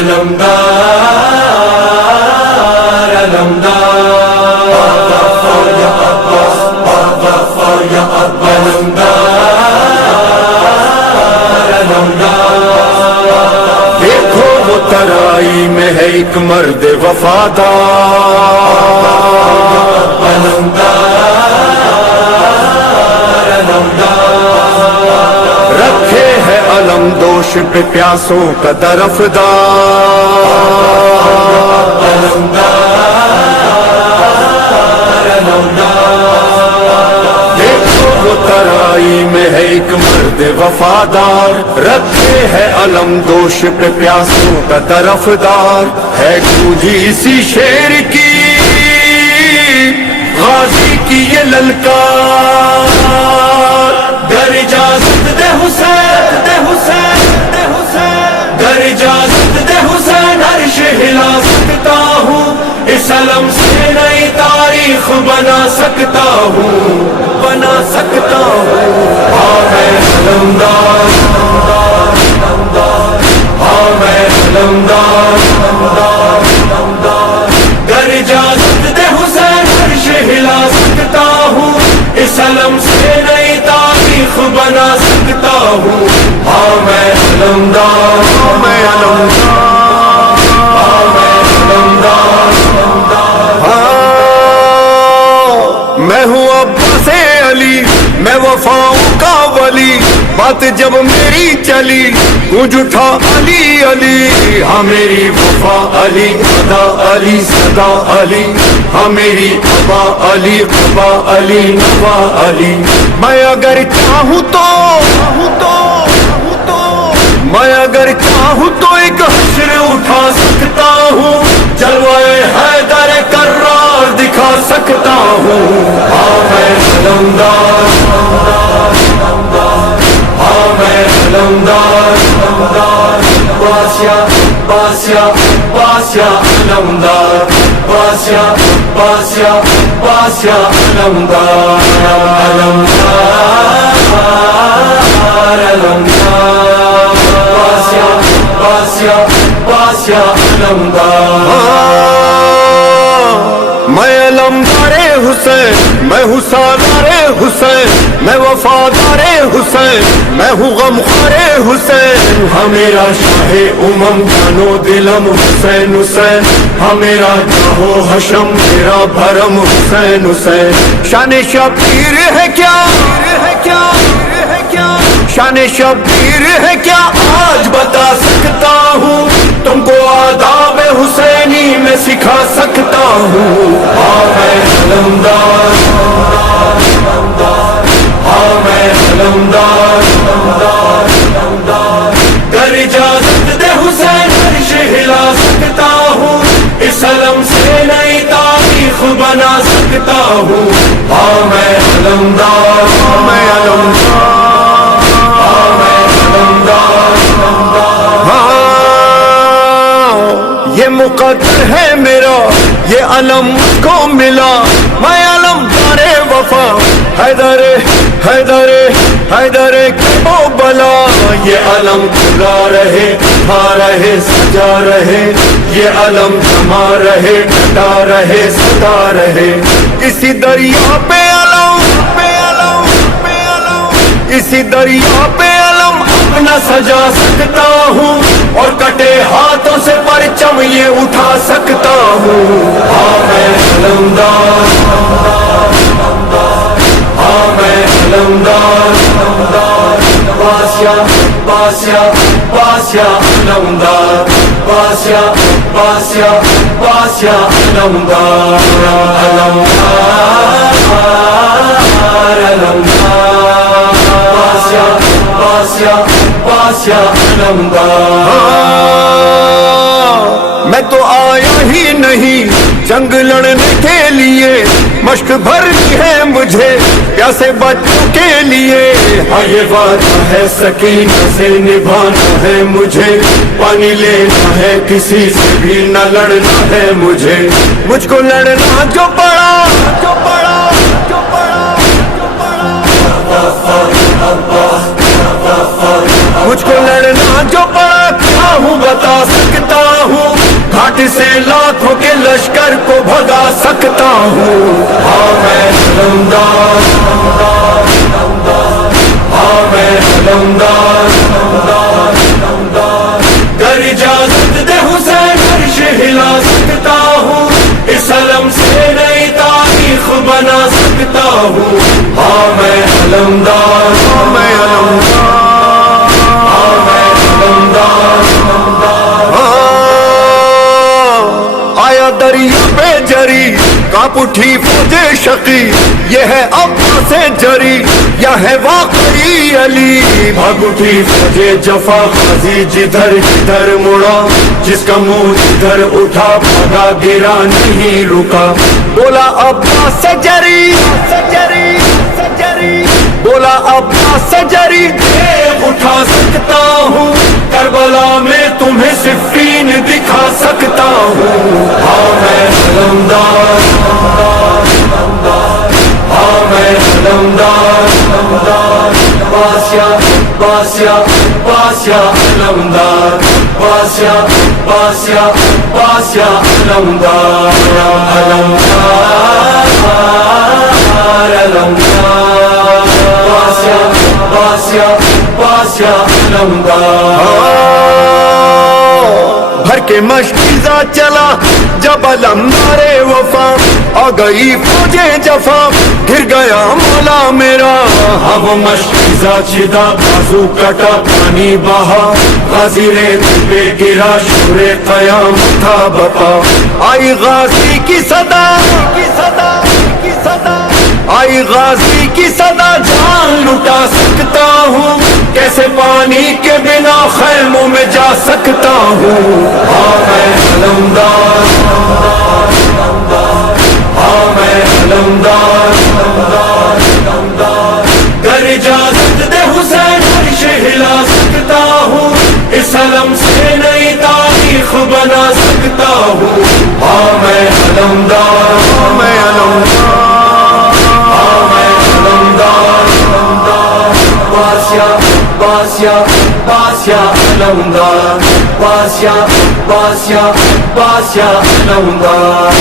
علمدار علمدار یا عباس غفار یا عباس علمدار علمدار دیکھو وہ ترائی میں ہے ایک مرد وفادار علمدار علمدار رکھے ہے علم دوش پہ پیاسوں کا طرفدار علمدار علمدار دیکھو وہ ترائی میں ہے ایک مرد وفادار رکھے ہے علم دوش پہ پیاسوں کا طرفدار ہے گونجی اسی شیر کی غازی کی یہ للکار گر اجازت دے حسین دے حسین دے حسین گر اجازت دے حسین عرش ہلا سکتا ہوں اس علم سے نئی تاریخ بنا سکتا ہوں بنا سکتا ہوں ہاں میں علمدار ہاں میں علمدار گر اجازت دے حسین عرش ہلا سکتا ہوں اس علم سے نئی تاریخ بنا سکتا ہوں ہاں میں علمدار ہاں میں علمدار ہاں میں علمدار میں ہوں عباس علی میں وفاؤں کا ولی بات جب میری چلی گونج اٹھا علی علی ہاں میری وفا علی ادا علی صدا علی ہاں میری ابا علی قبا علی نوا علی میں اگر چاہوں تو میں اگر چاہوں تو ایک حشر اٹھا سکتا ہوں جلوہ حیدر کرار دکھا سکتا ہوں ہاں میں علمدار ہاں میں علمدار باسیا باسیا باسیا علمدار باسیا باسیا باسیا علمدار علمدار علمدار باسیا باسیا باسیا علمدار میں علمدار حسین میں ہوں سالار حسین میں وفادار حسین میں ہوں غمخوار حسین ہاں میرا شاہ امم جانو دلم حسین حسین ہاں میرا جاہو حشم میرا بھرم حسین حسین شان شبیر ہے کیا شان شبیر ہے کیا آج بتا سکتا ہوں تم کو آداب حسینی میں سکھا سکتا ہوں ہاں میں علمدار ہاں میں علمدار گر اجازت دے حسین عرش ہلا سکتا ہوں اس علم سے نئی تاریخ بنا سکتا ہوں ہاں میں علمدار ہاں میں علمدار یہ مقدر ہے میرا یہ علم مجھ کو ملا میں علمدار وفا حیدر حیدر حیدر او بلا یہ علم کھلا رہے کھا رہے سجا رہے یہ علم جما رہے ڈٹا رہے ستا رہے اسی دریا پہ علم اسی دریا پہ علم اپنا سجا سکتا ہوں اور کٹے ہاتھوں سے پرچم یہ اٹھا سکتا ہوں ہاں میں علمدار ہاں میں علمدار باسیا باسیا باسیا علمدار باسیا باسیا باسیا علمدار علمدار علمدار باسیا باسیا باسیا علمدار میں تو آیا ہی نہیں جنگ لڑنے کے لیے مشق بھرنی ہے مجھے پیاسے بچوں کے لیے ہاں یہ وعدہ ہے سکینہ سے نبھانا ہے مجھے پانی لینا ہے کسی سے بھی نہ لڑنا ہے مجھے مجھ کو لڑنا جو پڑا مجھ کو لڑنا جو پڑا کیا ہوں بتا سکتا سے لاکھوں کے لشکر کو بھگا سکتا ہوں. ہاں میں علمدار، ہاں میں علمدار. گر اجازت دے حسین عرش ہلا سکتا ہوں، اس علم سے نئی تاریخ بنا سکتا ہوں. ہاں میں علمدار، ہاں میں علمدار، ہاں میں علمدار. آیا دریا پہ جری کاپ اٹھی فوج شقی، یہ ہے عباس جری یا ہے واقعی علی. بھاگ اٹھی فوج جفا غازی جدھر جدھر مڑا، جس کا منہ جدھر اٹھا بھاگا گرا نہیں رکا. بولا عباس جری سجری سجری، بولا عباس جری اٹھا سکتا ہوں، کربلا میں تمہیں صفین دکھا سکتا ہوں. ہاں میں علمدار، ہاں میں علمدار. باسیا باسیا باسیا علمدار، باسیا باسیا باسیا علمدار. علمدار علمدار، باسیا باسیا باسیا علمدار. بھر کے مشکیزہ چلا جب علمدار وفا، آ گئی فوج جفا گر گیا مولا میرا. اب مشکیزہ چدا بازو کٹا پانی بہا، غازی ریت پہ گرا شور قیام تھا بپا. آئی غازی کی صدا کی صدا کی صدا، آئی غازی کی صدا. جان لٹا سکتا ہوں، کیسے پانی کے بنا خیموں میں جا سکتا ہوں. ہاں میں علمدار، ہاں میں علمدار. گر اجازت دے حسین عرش ہلا سکتا ہوں، اس علم سے نئی تاریخ بنا سکتا ہوں. ہاں میں علمدار، ہاں میں علمدار، ہاں میں علمدار. باسیا باسیا باسیا علمدار، باسیا باسیا باسیا علمدار.